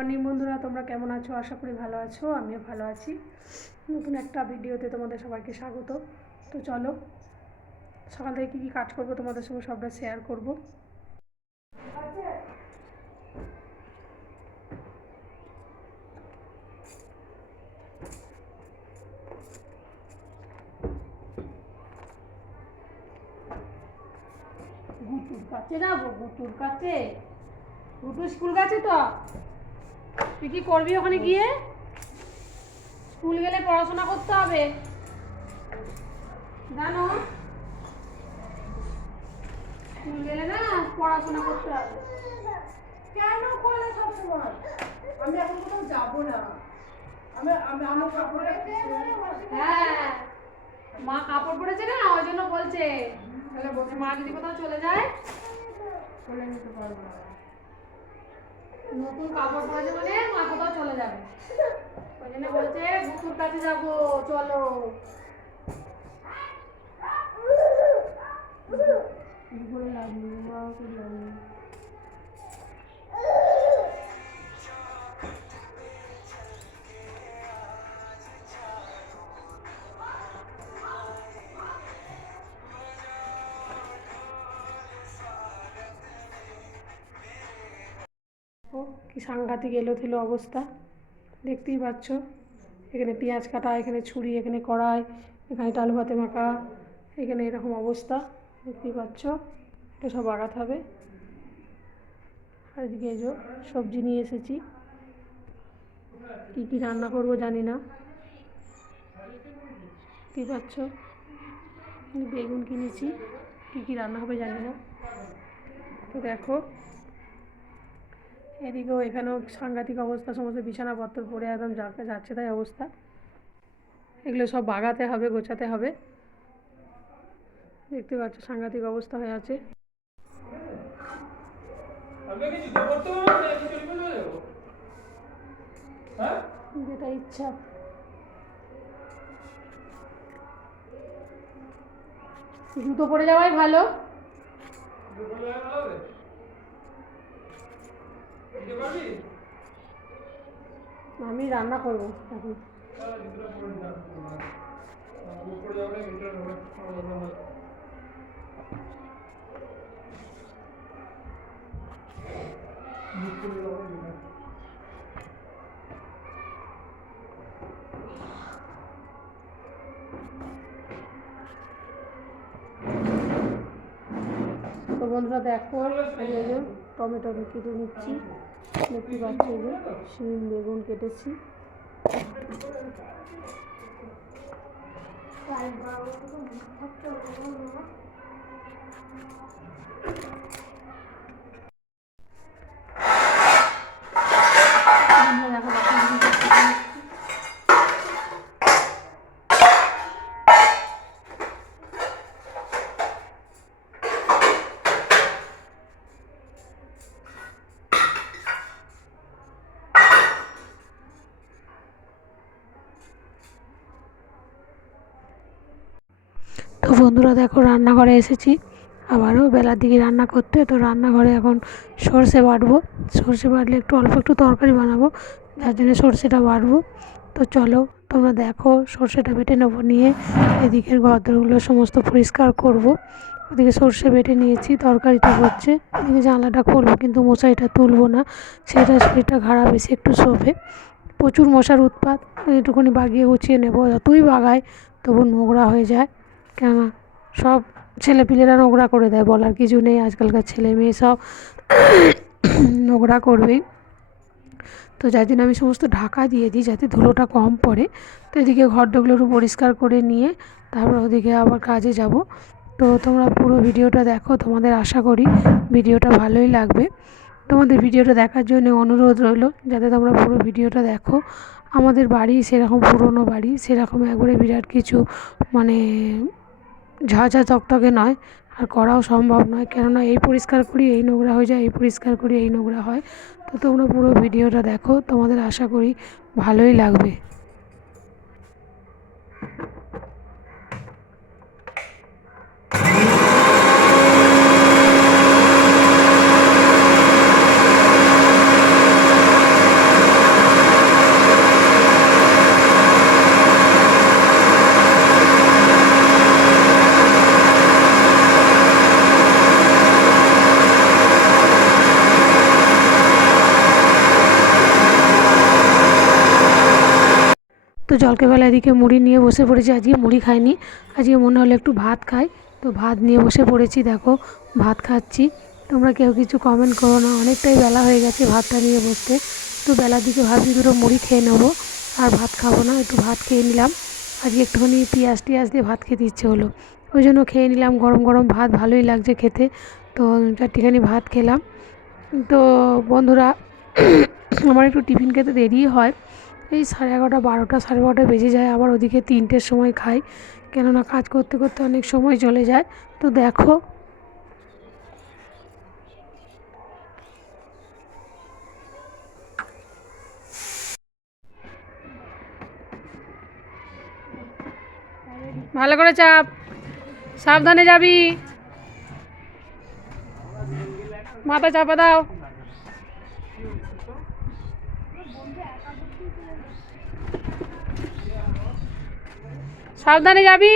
Morning বন্ধুরা, তোমরা কেমন আছো? আশা করি ভালো আছো, আমিও ভালো আছি। নতুন একটা ভিডিওতে তোমাদের সবাইকে স্বাগত। তো চলো, সকাল থেকে কী কী কাজ করব তোমাদের সঙ্গে সবটা শেয়ার করব। গুটুর কাছে যাব, গুটুর কাছে। গুটু স্কুল গেছে তো? তুই কি করবি ওখানে গিয়ে? স্কুল গেলে পড়াশোনা করতে হবে। জানো? স্কুল গেলে না পড়াশোনা করতে হবে। কেন করলে সবসময়? আমি এখন কোথাও যাব না। আমি আমি আমার কাপড় হ্যাঁ। মা কাপড় পরেছে না ওই জন্য বলছে। তাহলে বসে মা যদি কোথাও চলে যায় বলে নিতে পারব না। নতুন কাপড় পরেছে মানে মা কোথাও চলে যাবে। ওই জন্য বলছে বুকুর কাছে যাব, চলো। লাগল? কি সাংঘাতিক এলো থিলো অবস্থা। দেখতেই পাচ্ছ, এখানে পেঁয়াজ কাটা, এখানে ছুরি, এখানে কড়াই, এখানে ডাল ভাতে মাখা, এখানে এরকম অবস্থা। দেখতেই পাচ্ছ, এটা সব আগাতে হবে। আর এদিকে এই সবজি নিয়ে এসেছি। কী কী রান্না করব জানি না। দেখতেই পাচ্ছ, বেগুন কিনেছি। কী কী রান্না হবে জানি না। তো দেখো এদিকেও এখানেও সাংঘাতিক অবস্থা, সমস্ত বিছানাপত্র পড়ে একদম যাচ্ছে তাই অবস্থা। এগুলো সব বাগাতে হবে, গোছাতে হবে। দেখতে পাচ্ছ সাংঘাতিক অবস্থা হয়ে আছে। যেটা ইচ্ছা। জুতো পরে যাওয়াই ভালো দুপুরবেলা ভালো হবে দিতে পারবি আমি রান্না করব এখন। তো বন্ধুরা দেখো টমেটো কেটে নিচ্ছি। দেখতে পাচ্ছি যে শিম বেগুন কেটেছি। তো বন্ধুরা দেখো রান্নাঘরে এসেছি। আবারও বেলার দিকে রান্না করতে। তো রান্নাঘরে এখন সর্ষে বাটবো। সর্ষে বাটলে একটু অল্প একটু তরকারি বানাবো। যার জন্য সর্ষেটা বাটবো। তো চলো তোমরা দেখো সর্ষেটা বেটে নেব নিয়ে। এদিকের গদরগুলো সমস্ত পরিষ্কার করব। ওদিকে সর্ষে বেটে নিয়েছি, তরকারিটা হচ্ছে। এদিকে জানলাটা খুলবো, কিন্তু মশারিটা তুলবো না। সেটা শরীরটা খারাপ এসে একটু শোভে প্রচুর মশার উৎপাত। একটুখানি বাগিয়ে গুছিয়ে নেব। যতই বাগায় তবু নোংরা হয়ে যায়। সব ছেলেপিলেরা নোংরা করে দেয়, বলার কিছু নেই। আজকালকার ছেলে মেয়ে সব নোংরা করবেই তো যার জন্য আমি সমস্ত ঢাকা দিয়ে দিই যাতে ধুলোটা কম পড়ে। তো এদিকে ঘর ঘরটাগুলো একটু পরিষ্কার করে নিয়ে তারপর ওদিকে আবার কাজে যাব। তো তোমরা পুরো ভিডিওটা দেখো, তোমাদের আশা করি ভিডিওটা ভালোই লাগবে। তোমাদের ভিডিওটা দেখার জন্য অনুরোধ রইল, যাতে তোমরা পুরো ভিডিওটা দেখো। আমাদের বাড়ি সেরকম পুরনো বাড়ি, সেরকম একবারে বিরাট কিছু মানে ঝাঁঝা তকতকে নয়, আর করাও সম্ভব নয়। কেননা এই পরিষ্কার করি, এই নোংরা হয়ে যায়, এই পরিষ্কার করি, এই নোংরা হয়। তো তোমরা পুরো ভিডিওটা দেখো, তোমাদের আশা করি ভালোই লাগবে। জলকেবেলা এদিকে মুড়ি নিয়ে বসে পড়েছি। আজকে মুড়ি খাইনি। আজকে মনে হলো একটু ভাত খাই। তো ভাত নিয়ে বসে পড়েছি, দেখো, ভাত খাচ্ছি। তোমরা কেউ কিছু কমেন্ট করো না। অনেকটাই বেলা হয়ে গেছে ভাতটা নিয়ে বসতে। তো বেলার দিকে ভাবছি দুটো মুড়ি খেয়ে নেব। আর ভাত খাব না, একটু ভাত খেয়ে নিলাম। আজকে একটুখানি পেঁয়াজ টিয়াজ দিয়ে ভাত খেতে ইচ্ছে হলো। ওই জন্য খেয়ে নিলাম। গরম গরম ভাত ভালোই লাগছে খেতে। তো চারটিখানি ভাত খেলাম। তো বন্ধুরা, আমার একটু টিফিন খেতে দেরি হয়। এই সাড়ে এগারোটা, বারোটা, সাড়ে বারোটা বেজে যায়। আবার ওদিকে তিনটের সময় খাই। কেননা কাজ করতে করতে অনেক সময় চলে যায়। তো দেখো। ভালো করে চাপ। সাবধানে যাবি। মাথা চাপা দাও। সাবধানে যাবি।